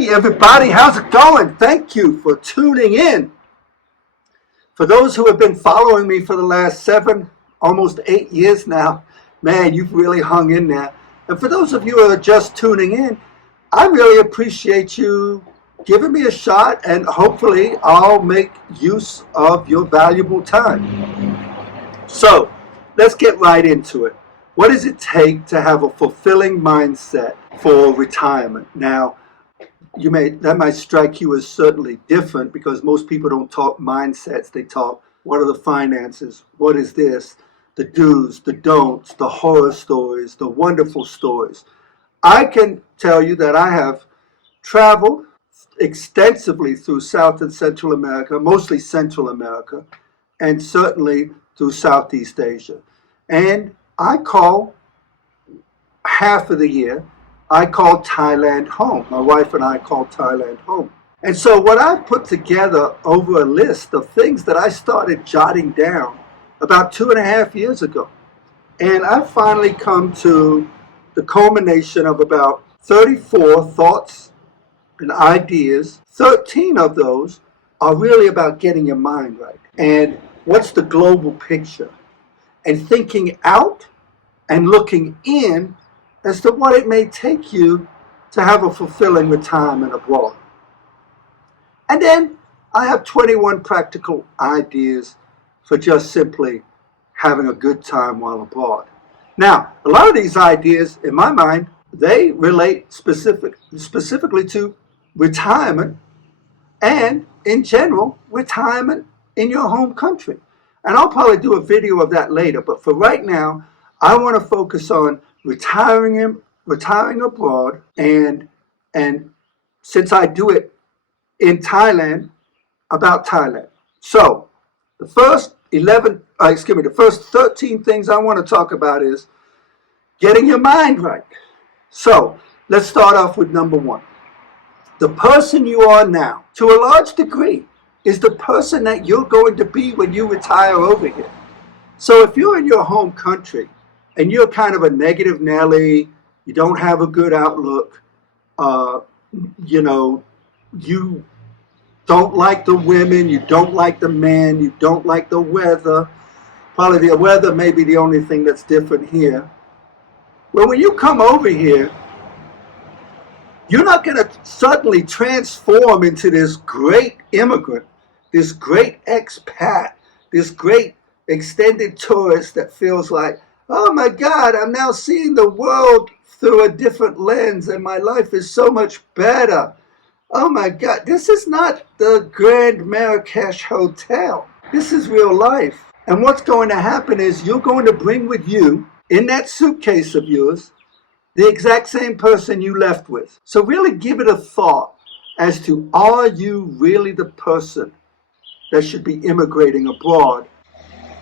Hey everybody, how's it going? Thank you for tuning in. For those who have been following me for the last 7, almost 8 years now, man, you've really hung in there. And for those of you who are just tuning in, I really appreciate you giving me a shot, and hopefully I'll make use of your valuable time. So let's get right into it. What does it take to have a fulfilling mindset for retirement? Now, that might strike you as certainly different because most people don't talk mindsets. They talk, what are the finances? What is this? The do's, the don'ts, the horror stories, the wonderful stories. I can tell you that I have traveled extensively through South and Central America, mostly Central America, and certainly through Southeast Asia. And I call half of the year, I call Thailand home. My wife and I call Thailand home. And so what I've put together over a list of things that I started jotting down about 2.5 years ago. And I've finally come to the culmination of about 34 thoughts and ideas. 13 of those are really about getting your mind right. And what's the global picture? And thinking out and looking in as to what it may take you to have a fulfilling retirement abroad. And then I have 21 practical ideas for just simply having a good time while abroad. Now, a lot of these ideas, in my mind, they relate specifically to retirement and, in general, retirement in your home country. And I'll probably do a video of that later, but for right now, I want to focus on retiring abroad, and since I do it in Thailand, about Thailand. So the first 13 things I want to talk about is getting your mind right. So let's start off with number 1. The person you are now, to a large degree, is the person that you're going to be when you retire over here. So if you're in your home country and you're kind of a negative Nelly, you don't have a good outlook, you don't like the women, you don't like the men, you don't like the weather. Probably the weather may be the only thing that's different here. Well, when you come over here, you're not going to suddenly transform into this great immigrant, this great expat, this great extended tourist that feels like, oh my God, I'm now seeing the world through a different lens and my life is so much better. Oh my God, this is not the Grand Marrakesh Hotel. This is real life. And what's going to happen is you're going to bring with you, in that suitcase of yours, the exact same person you left with. So really give it a thought as to, are you really the person that should be immigrating abroad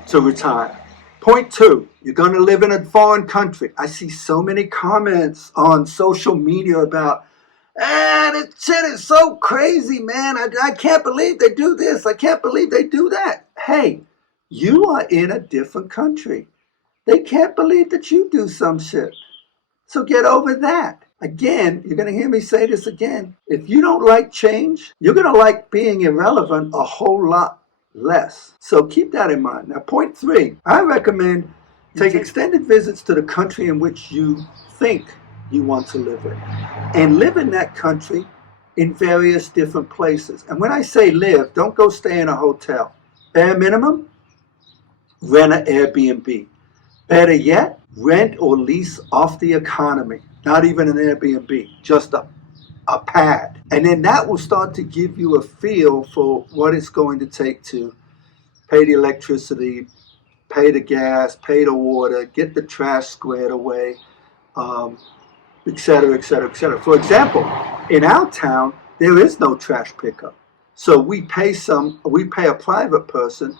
to retire? Point 2, you're going to live in a foreign country. I see so many comments on social media about, this shit is so crazy, man. I can't believe they do this. I can't believe they do that. Hey, you are in a different country. They can't believe that you do some shit. So get over that. Again, you're going to hear me say this again. If you don't like change, you're going to like being irrelevant a whole lot less. So keep that in mind. Now, point 3, I recommend take extended visits to the country in which you think you want to live in, and live in that country in various different places. And when I say live, don't go stay in a hotel. Bare minimum, rent an Airbnb. Better yet, rent or lease off the economy. Not even an Airbnb, just a pad. And then that will start to give you a feel for what it's going to take to pay the electricity, pay the gas, pay the water, get the trash squared away, et cetera, et cetera, et cetera. For example, in our town, there is no trash pickup. So we pay a private person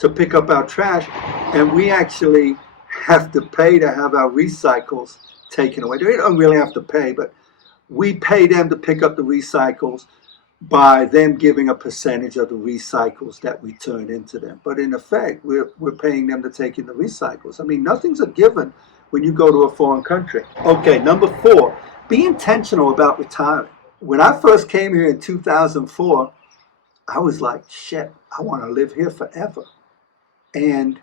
to pick up our trash, and we actually have to pay to have our recycles taken away. They don't really have to pay, but we pay them to pick up the recycles by them giving a percentage of the recycles that we turn into them. But in effect, we're paying them to take in the recycles. I mean, nothing's a given when you go to a foreign country. Okay, number 4, be intentional about retiring. When I first came here in 2004, I was like, shit, I want to live here forever. And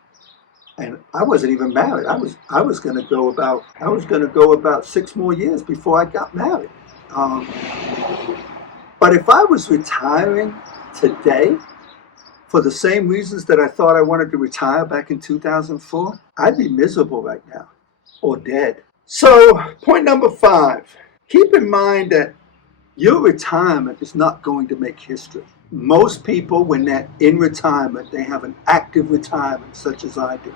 I wasn't even married. I was going to go about 6 more years before I got married. Um, but if I was retiring today for the same reasons that I thought I wanted to retire back in 2004, I'd be miserable right now or dead. So, point number 5, keep in mind that your retirement is not going to make history. Most people, when they're in retirement, they have an active retirement, such as I do.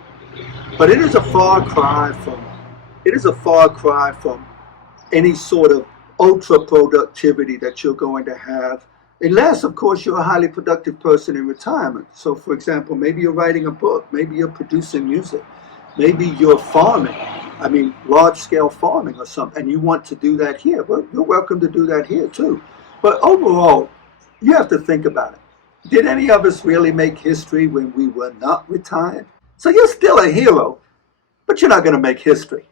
But it is a far cry from any sort of ultra productivity that you're going to have, unless, of course, you're a highly productive person in retirement. So, for example, maybe you're writing a book, maybe you're producing music, maybe you're farming. I mean, large-scale farming or something, and you want to do that here. Well, you're welcome to do that here, too. But overall, you have to think about it. Did any of us really make history when we were not retired? So you're still a hero, but you're not going to make history.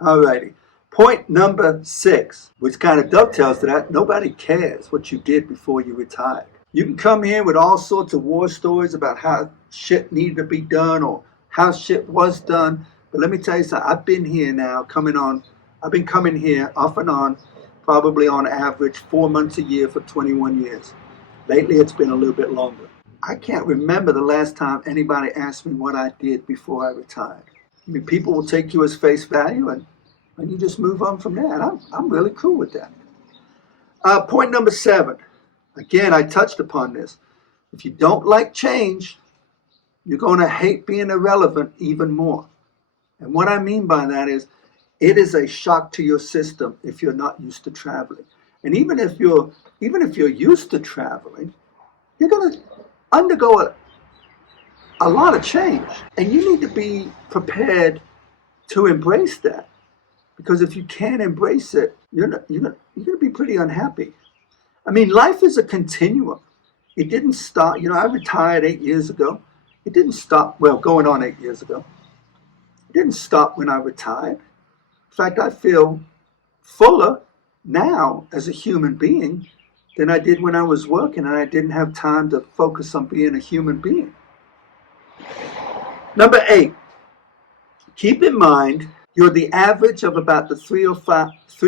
Alrighty. Point number 6, which kind of dovetails to that, nobody cares what you did before you retired. You can come here with all sorts of war stories about how shit needed to be done or how shit was done. But let me tell you something, I've been here now, I've been coming here off and on, probably on average 4 months a year for 21 years. Lately, it's been a little bit longer. I can't remember the last time anybody asked me what I did before I retired. I mean, people will take you as face value and you just move on from there. And I'm really cool with that. Point number 7. Again, I touched upon this. If you don't like change, you're going to hate being irrelevant even more. And what I mean by that is, it is a shock to your system if you're not used to traveling. And even if you're used to traveling, you're going to undergo a lot of change. And you need to be prepared to embrace that. Because if you can't embrace it, you're going to be pretty unhappy. I mean, life is a continuum. It didn't start, I retired 8 years ago. It didn't stop, going on 8 years ago. It didn't stop when I retired. In fact, I feel fuller now as a human being than I did when I was working and I didn't have time to focus on being a human being. Number 8, keep in mind you're the average of about the 3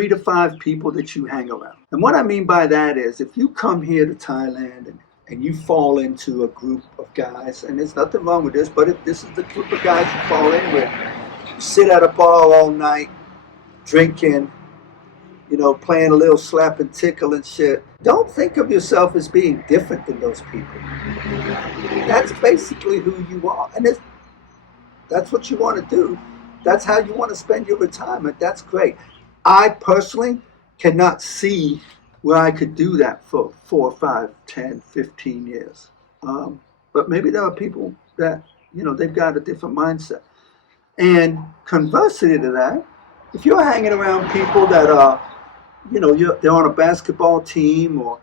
to 5 people that you hang around. And what I mean by that is, if you come here to Thailand and you fall into a group of guys, and there's nothing wrong with this, but if this is the group of guys you fall in with, you sit at a bar all night, drinking, playing a little slap and tickle and shit. Don't think of yourself as being different than those people. That's basically who you are. And that's what you want to do. That's how you want to spend your retirement. That's great. I personally cannot see where I could do that for 4, 5, 10, 15 years. But maybe there are people that, they've got a different mindset. And conversely to that, if you're hanging around people that are, they're on a basketball team or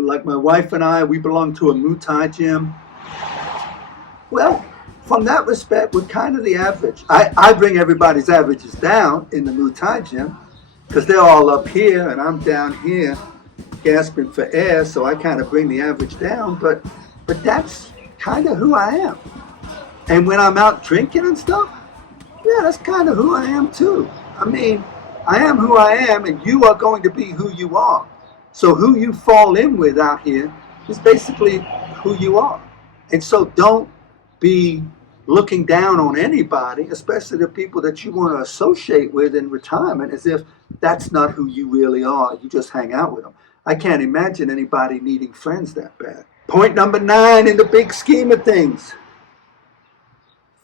like my wife and I, we belong to a Muay Thai gym. Well, from that respect, we're kind of the average. I bring everybody's averages down in the Muay Thai gym because they're all up here and I'm down here gasping for air, so I kind of bring the average down, but that's kind of who I am. And when I'm out drinking and stuff, yeah, that's kind of who I am too. I mean, I am who I am and you are going to be who you are. So who you fall in with out here is basically who you are. And so don't be looking down on anybody, especially the people that you want to associate with in retirement, as if that's not who you really are. You just hang out with them. I can't imagine anybody needing friends that bad. Point number 9 in the big scheme of things.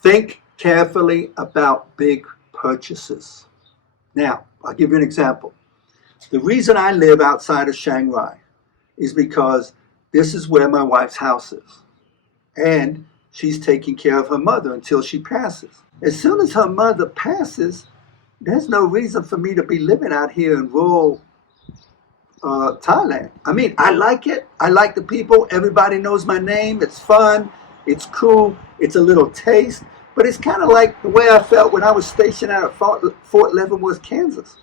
Think carefully about big purchases. Now, I'll give you an example. The reason I live outside of Shanghai is because this is where my wife's house is. And she's taking care of her mother until she passes. As soon as her mother passes, there's no reason for me to be living out here in rural Thailand. I mean, I like it. I like the people. Everybody knows my name. It's fun. It's cool. It's a little taste. But it's kind of like the way I felt when I was stationed out at Fort Leavenworth, Kansas.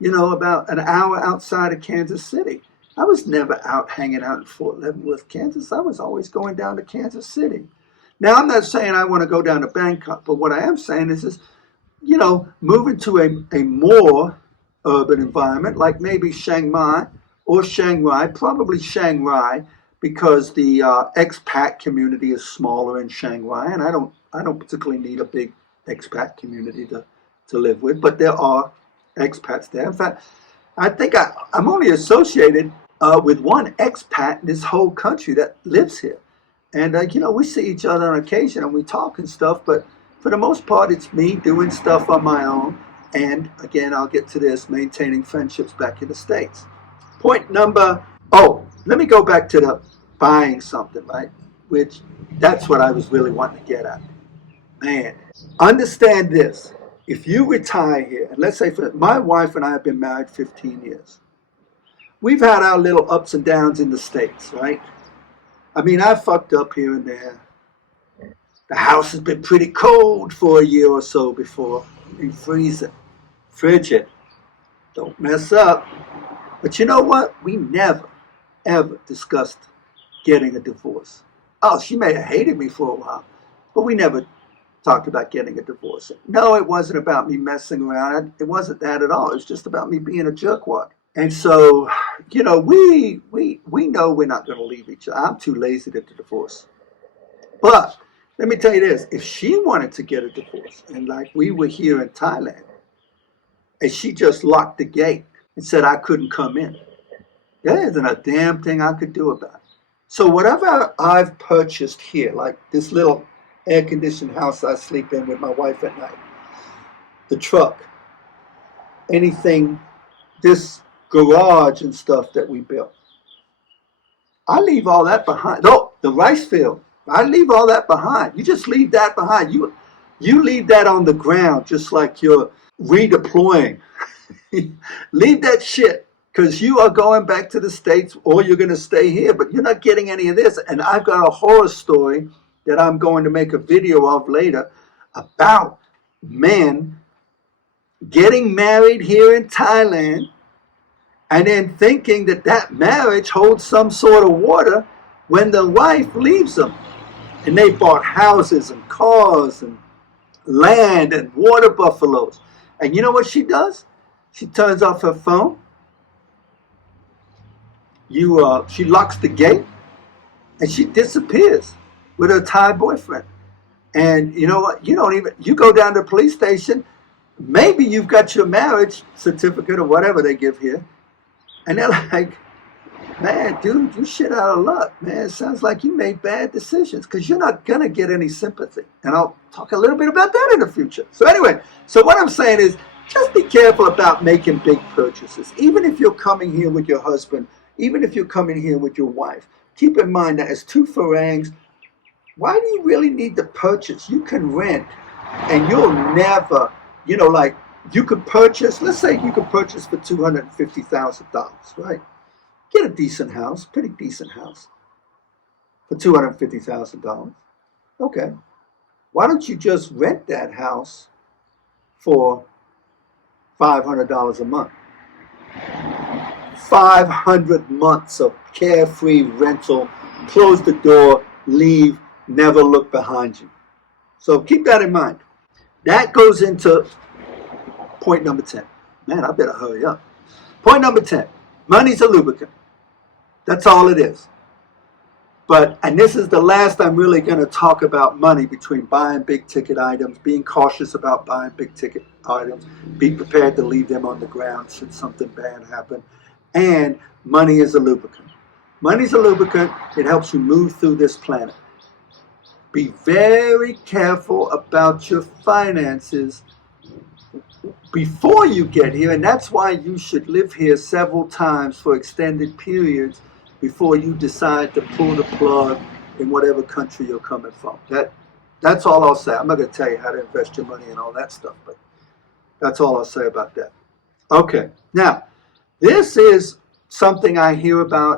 about an hour outside of Kansas City. I was never out hanging out in Fort Leavenworth, Kansas. I was always going down to Kansas City. Now, I'm not saying I want to go down to Bangkok, but what I am saying is moving to a more urban environment, like maybe Chiang Mai or Shanghai, probably Shanghai, because the expat community is smaller in Shanghai, and I don't particularly need a big expat community to live with, but there are expats there. In fact, I think I'm only associated with one expat in this whole country that lives here. And, we see each other on occasion and we talk and stuff, but for the most part, it's me doing stuff on my own. And again, I'll get to this, maintaining friendships back in the States. Let me go back to the buying something, right? Which that's what I was really wanting to get at. Man, understand this. If you retire here, and let's say my wife and I have been married 15 years. We've had our little ups and downs in the States, right? I mean, I fucked up here and there. The house has been pretty cold for a year or so before. We freeze it. Frigid. Don't mess up. But you know what? We never, ever discussed getting a divorce. Oh, she may have hated me for a while, but we never talked about getting a divorce. No, it wasn't about me messing around. It wasn't that at all. It was just about me being a jerkwad. And so, we know we're not going to leave each other. I'm too lazy to divorce. But let me tell you this. If she wanted to get a divorce, and like we were here in Thailand, and she just locked the gate and said I couldn't come in, there isn't a damn thing I could do about it. So whatever I've purchased here, like this little air-conditioned house I sleep in with my wife at night, the truck, anything, this garage and stuff that we built, I leave all that behind. No, the rice field, I leave all that behind. You just leave that behind. You leave that on the ground just like you're redeploying. Leave that shit, because you are going back to the States or you're going to stay here, but you're not getting any of this. And I've got a horror story that I'm going to make a video of later about men getting married here in Thailand and then thinking that marriage holds some sort of water when the wife leaves them. And they bought houses and cars and land and water buffaloes. And you know what she does? She turns off her phone. She locks the gate and she disappears with her Thai boyfriend. And you know what? You go down to the police station, maybe you've got your marriage certificate or whatever they give here. And they're like, man, dude, you shit out of luck, man. It sounds like you made bad decisions, because you're not going to get any sympathy. And I'll talk a little bit about that in the future. So anyway, what I'm saying is just be careful about making big purchases. Even if you're coming here with your husband, even if you're coming here with your wife, keep in mind that as two Farangs, why do you really need to purchase? You can rent and you'll never, you could purchase, let's say you could purchase for $250,000, right? Get a decent house, pretty decent house for $250,000. Okay. Why don't you just rent that house for $500 a month? 500 months of carefree rental, close the door, leave, never look behind you. So keep that in mind. That goes into point number 10. Man, I better hurry up. Point number 10. Money's a lubricant. That's all it is. And this is the last I'm really going to talk about money, between buying big ticket items, being cautious about buying big ticket items, be prepared to leave them on the ground should something bad happen. And money is a lubricant. Money's a lubricant. It helps you move through this planet. Be very careful about your finances before you get here, and that's why you should live here several times for extended periods before you decide to pull the plug in whatever country you're coming from. That's all I'll say. I'm not going to tell you how to invest your money and all that stuff, but that's all I'll say about that. Okay, now, this is something I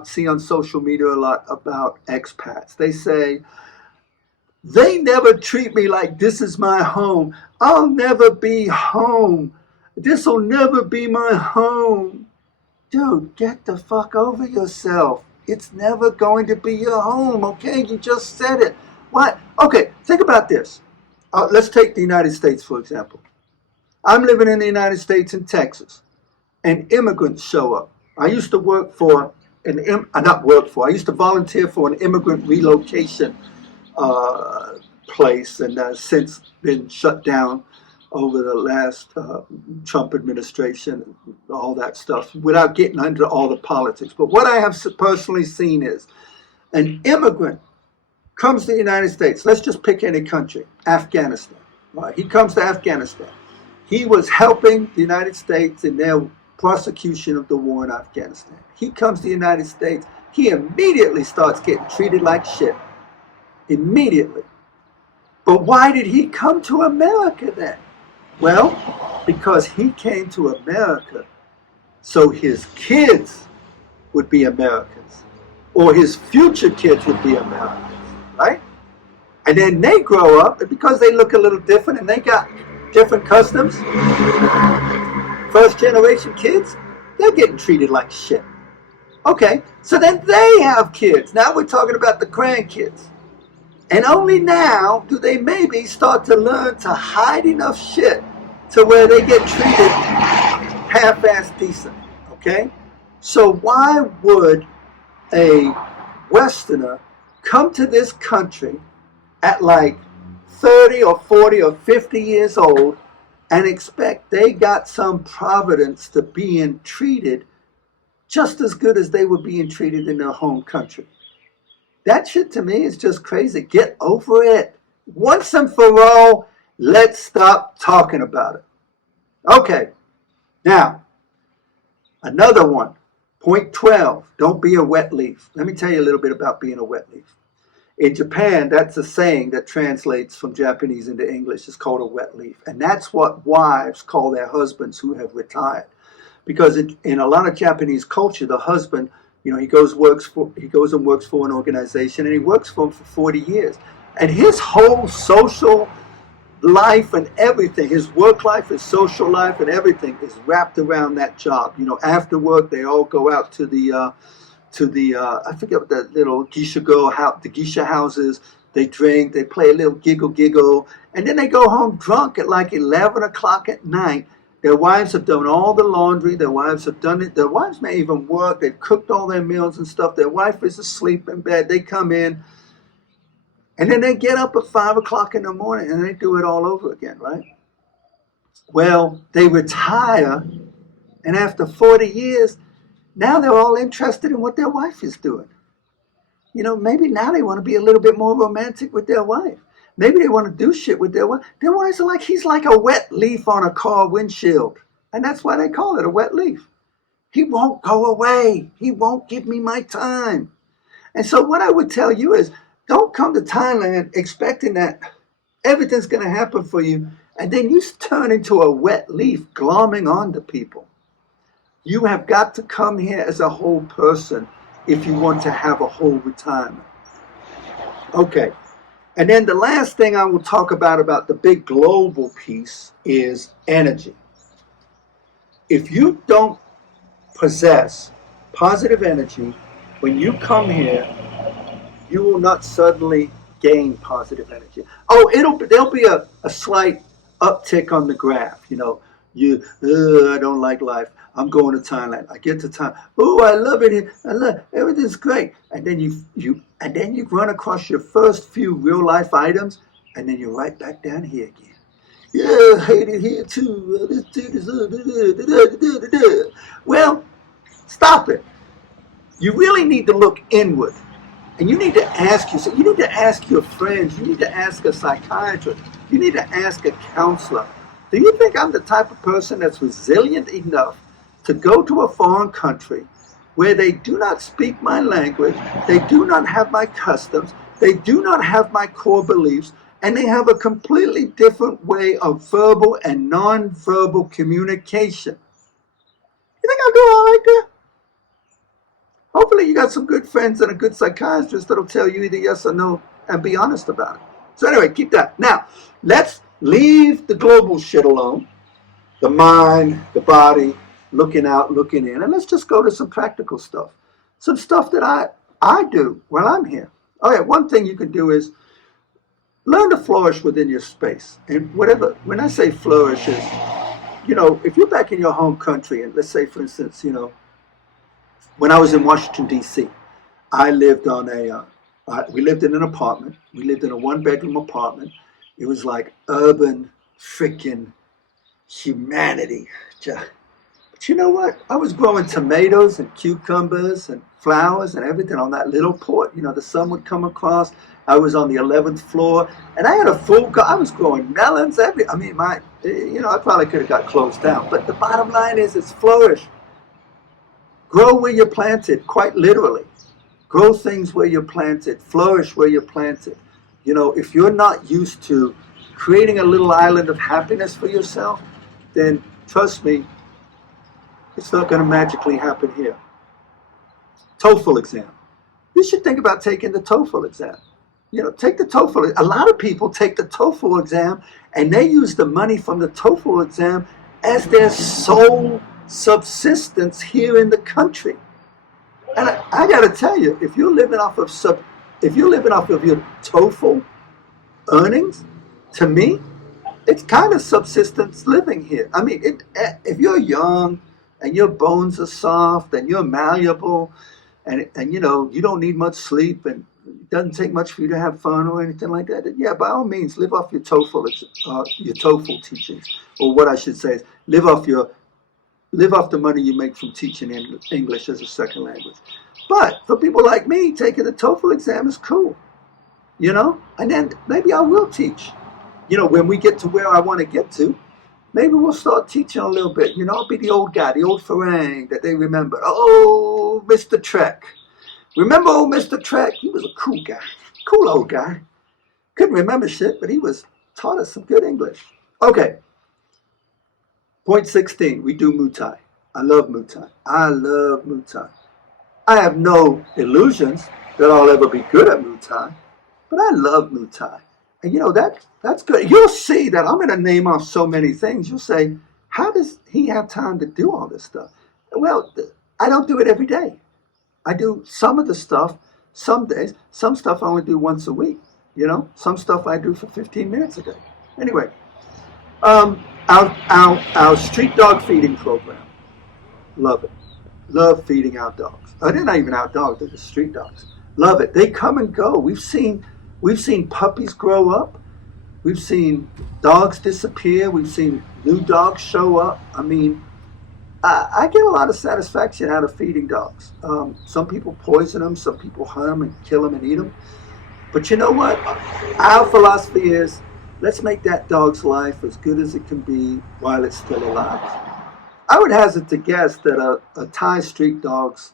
see on social media a lot about expats. They say, they never treat me like this is my home. I'll never be home This will never be my home. Dude, get the fuck over yourself. It's never going to be your home, okay? You just said it. What? Okay, think about this. Let's take the United States, for example. I'm living in the United States in Texas, and immigrants show up. I used to work for I used to volunteer for an immigrant relocation place, and since been shut down over the last Trump administration, all that stuff, without getting into all the politics. But what I have personally seen is an immigrant comes to the United States. Let's just pick any country, Afghanistan. He comes to Afghanistan. He was helping the United States in their prosecution of the war in Afghanistan. He comes to the United States. He immediately starts getting treated like shit. Immediately. But why did he come to America then? Well, because he came to America so his kids would be Americans, or his future kids would be Americans, right? And then they grow up, and because they look a little different and they got different customs, first generation kids, they're getting treated like shit. Okay, so then they have kids. Now we're talking about the grandkids. And only now do they maybe start to learn to hide enough shit to where they get treated half-assed decent, okay? So why would a Westerner come to this country at like 30 or 40 or 50 years old and expect they got some providence to being treated just as good as they were being treated in their home country? That shit to me is just crazy. Get over it. Once and for all, let's stop talking about it. Okay, now, another one. Point 12, don't be a wet leaf. Let me tell you a little bit about being a wet leaf. In Japan, that's a saying that translates from Japanese into English. It's called a wet leaf. And that's what wives call their husbands who have retired. Because in a lot of Japanese culture, the husband, he goes and works for an organization, and he works for them for 40 years. And his whole social life and everything, his work life, his social life and everything is wrapped around that job. After work, they all go out to the I forget what that little the geisha houses. They drink, they play a little giggle, and then they go home drunk at like 11 o'clock at night. Their wives have done all the laundry. Their wives have done it. Their wives may even work. They've cooked all their meals and stuff. Their wife is asleep in bed. They come in, and then they get up at 5 o'clock in the morning, and they do it all over again, right? Well, they retire, and after 40 years, now they're all interested in what their wife is doing. Maybe now they want to be a little bit more romantic with their wife. Maybe they want to do shit with their wife. Their wives are like, he's like a wet leaf on a car windshield. And that's why they call it a wet leaf. He won't go away. He won't give me my time. And so what I would tell you is, don't come to Thailand expecting that everything's going to happen for you, and then you turn into a wet leaf glomming onto people. You have got to come here as a whole person if you want to have a whole retirement. Okay. And then the last thing I will talk about the big global piece is energy. If you don't possess positive energy, when you come here, you will not suddenly gain positive energy. Oh, there'll be a slight uptick on the graph. I don't like life. I'm going to Thailand. I get to Thailand. Oh, I love it here. Everything's great. And then you run across your first few real life items, and then you're right back down here again. Yeah, I hate it here too. Well, stop it. You really need to look inward. And you need to ask yourself, you need to ask your friends, you need to ask a psychiatrist, you need to ask a counselor. Do you think I'm the type of person that's resilient enough to go to a foreign country where they do not speak my language, they do not have my customs, they do not have my core beliefs, and they have a completely different way of verbal and non-verbal communication? You think I'll do all right there? Hopefully you got some good friends and a good psychiatrist that'll tell you either yes or no and be honest about it. So anyway, keep that. Now, let's leave the global shit alone. the mind, the body, looking out, looking in. And let's just go to some practical stuff. Some stuff that I do while I'm here. Oh yeah, one thing you can do is learn to flourish within your space. And whatever, when I say flourish is, if you're back in your home country, and let's say, for instance, when I was in Washington, D.C., I lived on we lived in an apartment. We lived in a one-bedroom apartment. It was like urban freaking humanity. But you know what? I was growing tomatoes and cucumbers and flowers and everything on that little port. The sun would come across. I was on the 11th floor, and I had a I was growing melons. I probably could have got closed down. But the bottom line is, it's flourish. Grow where you're planted, quite literally. Grow things where you're planted. Flourish where you're planted. If you're not used to creating a little island of happiness for yourself, then trust me, it's not going to magically happen here. TOEFL exam. You should think about taking the TOEFL exam. Take the TOEFL. A lot of people take the TOEFL exam and they use the money from the TOEFL exam as their sole subsistence here in the country. And I got to tell you, if you're living off of your TOEFL earnings, to me, it's kind of subsistence living here. I mean, if you're young and your bones are soft and you're malleable, and you don't need much sleep, and it doesn't take much for you to have fun or anything like that, then yeah, by all means, live off your TOEFL teachings, or what I should say is live off the money you make from teaching English as a second language. But for people like me, taking the TOEFL exam is cool, and then maybe I will teach. When we get to where I want to get to, maybe we'll start teaching a little bit. I'll be the old guy, the old Farang that they remember. Oh, Mr. Trek. Remember old Mr. Trek? He was a cool guy, cool old guy. Couldn't remember shit, but he taught us some good English. Okay. Point 16, we do Muay Thai. I love Muay Thai. I love Muay Thai. I have no illusions that I'll ever be good at Muay Thai, but I love Muay Thai. And that's good. You'll see that I'm going to name off so many things. You'll say, how does he have time to do all this stuff? Well, I don't do it every day. I do some of the stuff some days. Some stuff I only do once a week. Some stuff I do for 15 minutes a day. Anyway, our street dog feeding program. Love it. Love feeding our dogs. They're not even our dogs, they're just street dogs. Love it. They come and go. We've seen puppies grow up. We've seen dogs disappear. We've seen new dogs show up. I mean, I get a lot of satisfaction out of feeding dogs. Some people poison them. Some people hunt them and kill them and eat them. But you know what? Our philosophy is, let's make that dog's life as good as it can be while it's still alive. I would hazard to guess that a Thai street dog's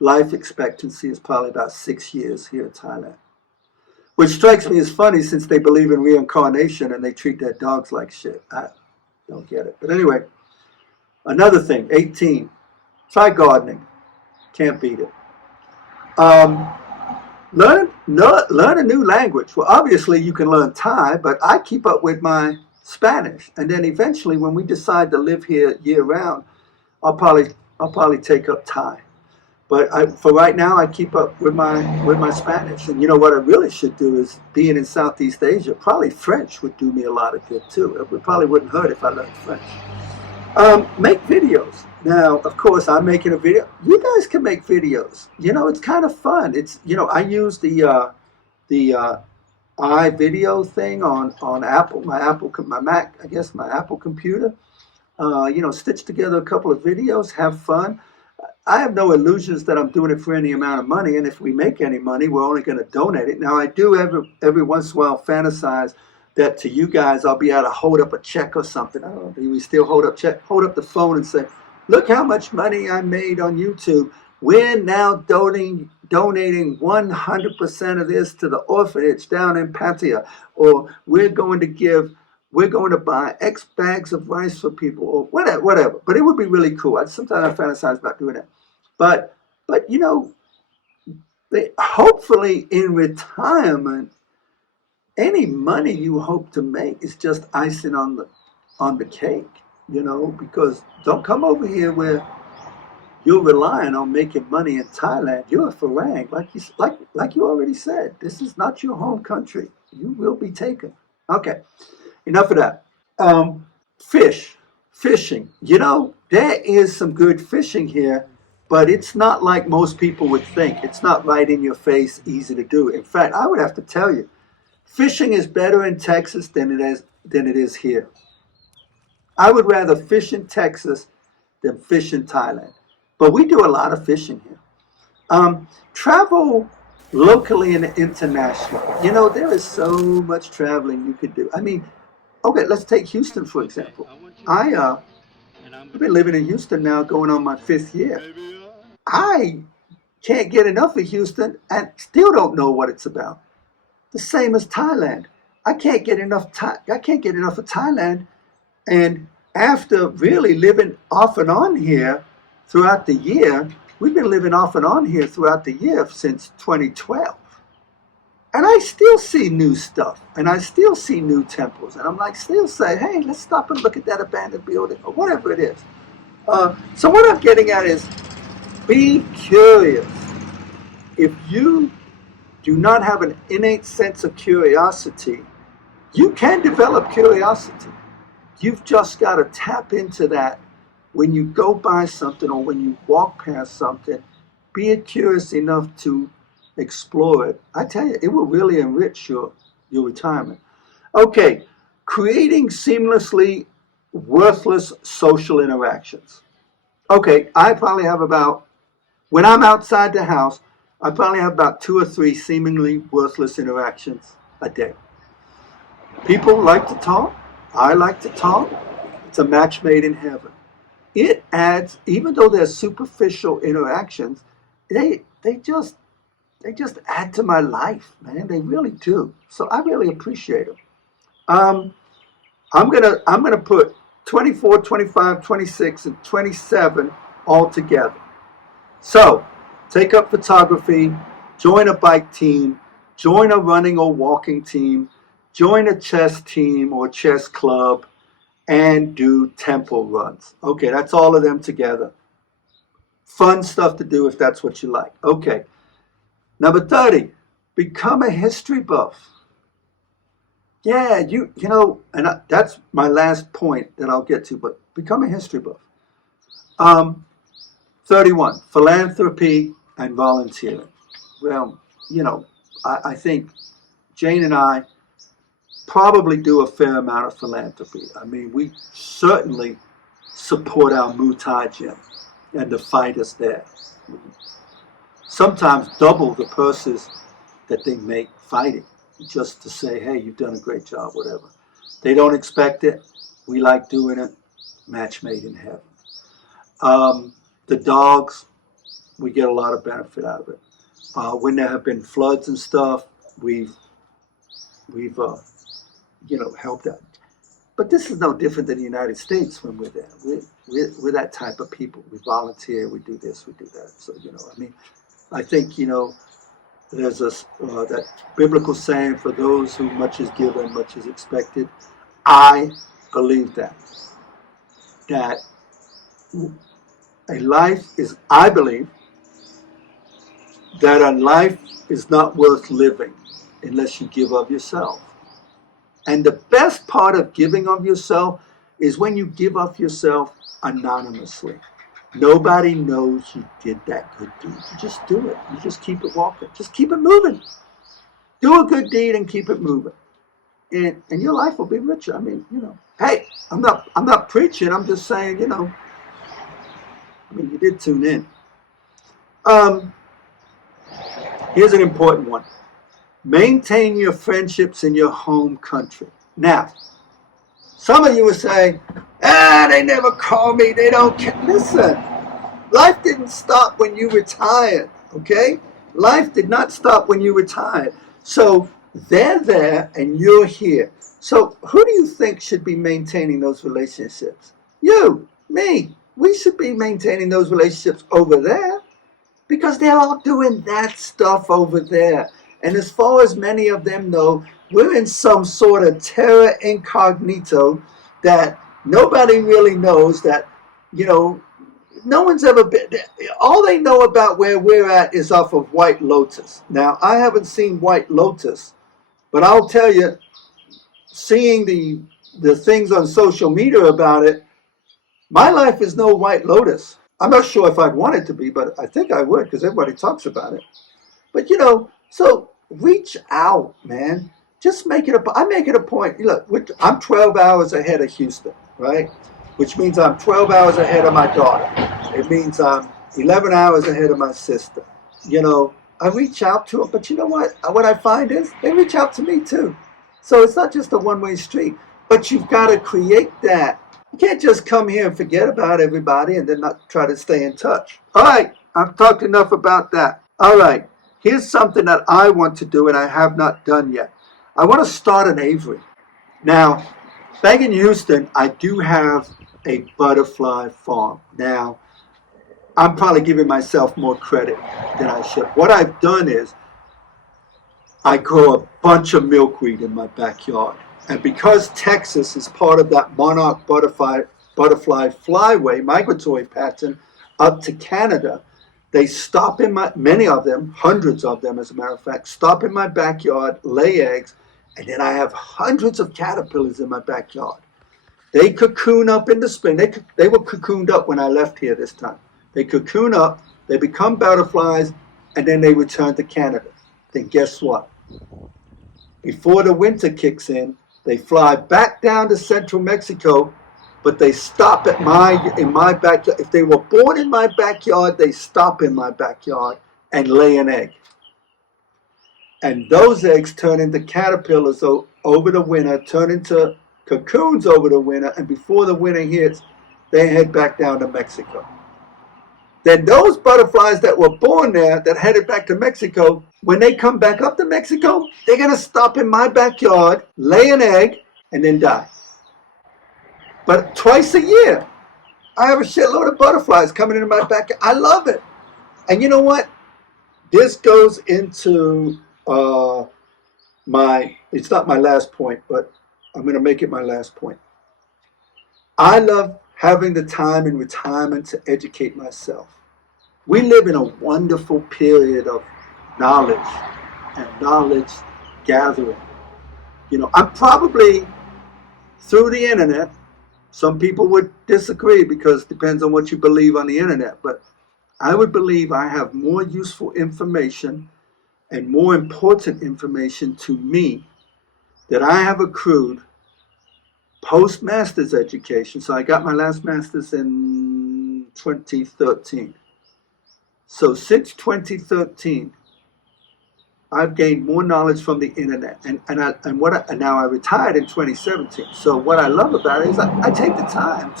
life expectancy is probably about 6 years here in Thailand. Which strikes me as funny, since they believe in reincarnation and they treat their dogs like shit. I don't get it. But anyway, another thing, 18, try gardening. Can't beat it. Learn a new language. Well, obviously you can learn Thai, but I keep up with my Spanish. And then eventually, when we decide to live here year round, I'll probably take up Thai. But for right now, I keep up with my Spanish. And what I really should do is, being in Southeast Asia, probably French would do me a lot of good too. It probably wouldn't hurt if I learned French. Make videos. Now, of course, I'm making a video. You guys can make videos. It's kind of fun. It's I use the iVideo thing on Apple, my Mac, I guess my Apple computer. Stitch together a couple of videos, have fun. I have no illusions that I'm doing it for any amount of money, and if we make any money, we're only going to donate it. Now, I do every once in a while fantasize that to you guys, I'll be able to hold up a check or something. I don't know, do we still hold up the phone and say, look how much money I made on YouTube. We're now donating 100% of this to the orphanage down in Pattaya, or we're going to buy X bags of rice for people, or whatever. But it would be really cool. Sometimes I fantasize about doing that. But hopefully in retirement, any money you hope to make is just icing on the cake. because don't come over here where you're relying on making money in Thailand. You're a Farang, like you already said. This is not your home country. You will be taken. Okay, enough of that. Um, fishing. There is some good fishing here, but it's not like most people would think. It's not right in your face, easy to do. In fact, I would have to tell you, fishing is better in Texas than it is here. I would rather fish in Texas than fish in Thailand. But we do a lot of fishing here. Travel locally and international. There is so much traveling you could do. I mean, okay, let's take Houston for example. I've been living in Houston now, going on my fifth year. I can't get enough of Houston and still don't know what it's about. The same as Thailand. I can't get enough of Thailand. And after really living off and on here throughout the year, we've been living off and on here throughout the year since 2012. And I still see new stuff, and I still see new temples, and I'm like, still say, hey, let's stop and look at that abandoned building, or whatever it is. So what I'm getting at is, be curious. If you do not have an innate sense of curiosity, you can develop curiosity. You've just got to tap into that when you go by something or when you walk past something. Be curious enough to explore it. I tell you, it will really enrich your retirement. Okay, creating seamlessly worthless social interactions. Okay, when I'm outside the house, I probably have about 2 or 3 seemingly worthless interactions a day. People like to talk. I like to talk. It's a match made in heaven. It adds, even though they're superficial interactions, they just add to my life, man. They really do. So I really appreciate them. I'm gonna put 24, 25, 26, and 27 all together. So take up photography, join a bike team, join a running or walking team, join a chess team or chess club, and do temple runs. Okay, that's all of them together. Fun stuff to do if that's what you like. Okay. Number 30, become a history buff. Yeah, that's my last point that I'll get to, but become a history buff. 31, philanthropy and volunteering. Well, I think Jane and I probably do a fair amount of philanthropy. I mean, we certainly support our Muay Thai gym and the fighters there. Sometimes double the purses that they make fighting, just to say, hey, you've done a great job, whatever. They don't expect it. We like doing it. Match made in heaven. The dogs, we get a lot of benefit out of it. When there have been floods and stuff, we've helped out. But this is no different than the United States when we're there. We're that type of people. We volunteer, we do this, we do that. So, I think, there's that biblical saying, for those who much is given, much is expected. I believe that I believe that a life is not worth living unless you give of yourself. And the best part of giving of yourself is when you give of yourself anonymously. Nobody knows you did that good deed. You just do it. You just keep it walking. Just keep it moving. Do a good deed and keep it moving. And your life will be richer. I mean, hey, I'm not preaching. I'm just saying, you did tune in. Here's an important one. Maintain your friendships in your home country. Now, some of you will say, they never call me, they don't care. Listen, life didn't stop when you retired, okay? Life did not stop when you retired. So they're there and you're here. So who do you think should be maintaining those relationships? You, me. We should be maintaining those relationships over there because they're all doing that stuff over there. And as far as many of them know, we're in some sort of terra incognito that Nobody really knows that, you know, no one's ever been, all they know about where we're at is off of White Lotus. Now, I haven't seen White Lotus, but I'll tell you, seeing the things on social media about it, my life is no White Lotus. I'm not sure if I'd want it to be, but I think I would because everybody talks about it. But you know, so reach out, man. Just make it a. I make it a point. Look, I'm 12 hours ahead of Houston, right? Which means I'm 12 hours ahead of my daughter. It means I'm 11 hours ahead of my sister. You know, I reach out to them, but you know what? What I find is they reach out to me too. So it's not just a one-way street. But you've got to create that. You can't just come here and forget about everybody and then not try to stay in touch. All right, I've talked enough about that. All right. Here's something that I want to do and I have not done yet. I want to start an aviary. Now, back in Houston, I do have a butterfly farm. Now, I'm probably giving myself more credit than I should. What I've done is I grow a bunch of milkweed in my backyard. And because Texas is part of that monarch butterfly flyway migratory pattern up to Canada, they stop in many of them, hundreds of them as a matter of fact, stop in my backyard, lay eggs, and then I have hundreds of caterpillars in my backyard. They cocoon up in the spring. They were cocooned up when I left here this time. They cocoon up, they become butterflies, and then they return to Canada. Then guess what? Before the winter kicks in, they fly back down to central Mexico, but they stop in my backyard. If they were born in my backyard, they stop in my backyard and lay an egg. And those eggs turn into caterpillars over the winter, turn into cocoons over the winter, and before the winter hits, they head back down to Mexico. Then those butterflies that were born there, that headed back to Mexico, when they come back up to Mexico, they're going to stop in my backyard, lay an egg, and then die. But twice a year, I have a shitload of butterflies coming into my backyard. I love it. And you know what? This goes into it's not my last point, but I'm going to make it my last point. I love having the time in retirement to educate myself. We live in a wonderful period of knowledge and knowledge gathering. You know, I'm probably through the internet. Some people would disagree because it depends on what you believe on the internet, but I would believe I have more useful information and more important information to me that I have accrued post-master's education. So I got my last master's in 2013. So since 2013, I've gained more knowledge from the internet, and now I retired in 2017. So what I love about it is I take the time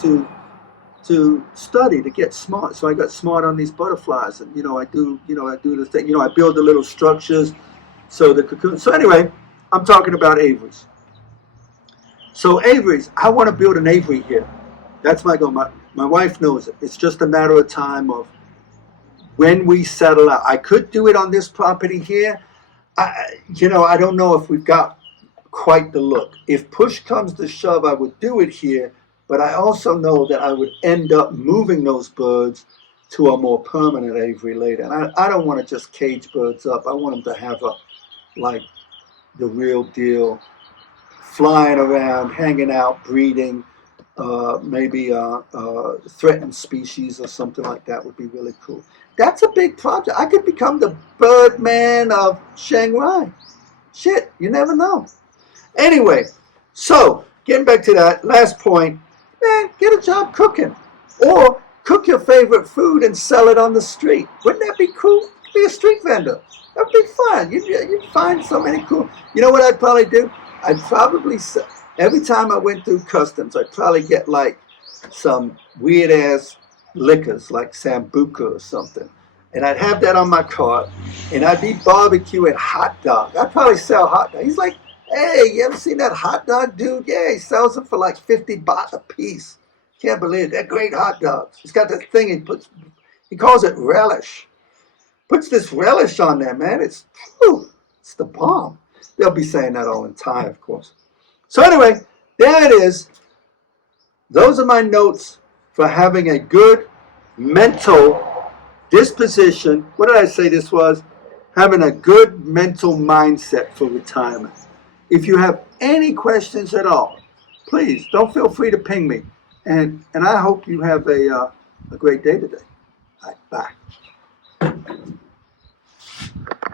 to study, to get smart. So I got smart on these butterflies, and I do the thing. I build the little structures, so the cocoon. So anyway, I'm talking about aviaries. So aviaries, I want to build an aviary here. That's my goal. My wife knows it. It's just a matter of time of when we settle out. I could do it on this property here. I don't know if we've got quite the look. If push comes to shove, I would do it here, but I also know that I would end up moving those birds to a more permanent aviary later. And I don't want to just cage birds up. I want them to have the real deal, flying around, hanging out, breeding, maybe threatened species or something like that would be really cool. That's a big project. I could become the Birdman of Shanghai. Shit, you never know. Anyway, so getting back to that last point, man, get a job cooking. Or cook your favorite food and sell it on the street. Wouldn't that be cool? Be a street vendor. That would be fun. You'd find so many cool. You know what I'd probably do? I'd probably, every time I went through customs, I'd probably get some weird ass liquors like Sambuca or something. And I'd have that on my cart, and I'd be barbecuing hot dog. I'd probably sell hot dog. He's like, hey, you ever seen that hot dog dude? Yeah, he sells them for like 50 baht a piece. Can't believe it. They're great hot dogs. He's got that thing he calls it relish. Puts this relish on there, man. It's the bomb. They'll be saying that all in Thai, of course. So anyway, there it is. Those are my notes for having a good mental disposition. What did I say this was? Having a good mental mindset for retirement. If you have any questions at all, please don't feel free to ping me. And I hope you have a great day today.